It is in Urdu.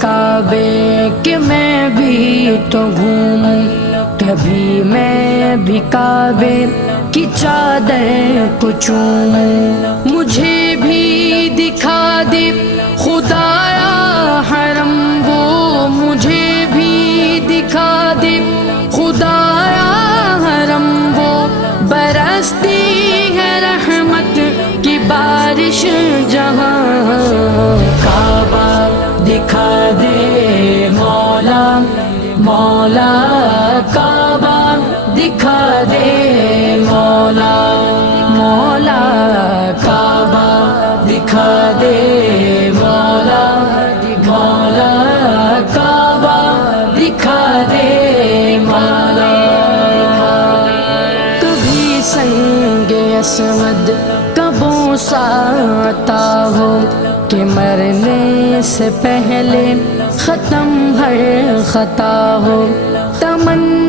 کعبے کہ میں بھی تو گھوموں، کبھی میں بھی کعبے کی چادر کو چوموں، مجھے بھی دکھا دے خدایا حرم وہ، مجھے بھی دکھا دے خدایا حرم وہ، برستی ہے رحمت کی بارش جہاں، کعبہ دکھا دے مولا مولا، کعبہ دکھا دے مولا مولا، کعبہ دکھا دے مولا مولا، کعبہ دکھا دے مولا۔ کبھی سنگ اسود کا بوسہ آتا ہو کہ مرنے سے پہلے ختم ہر خطا ہو، تمنا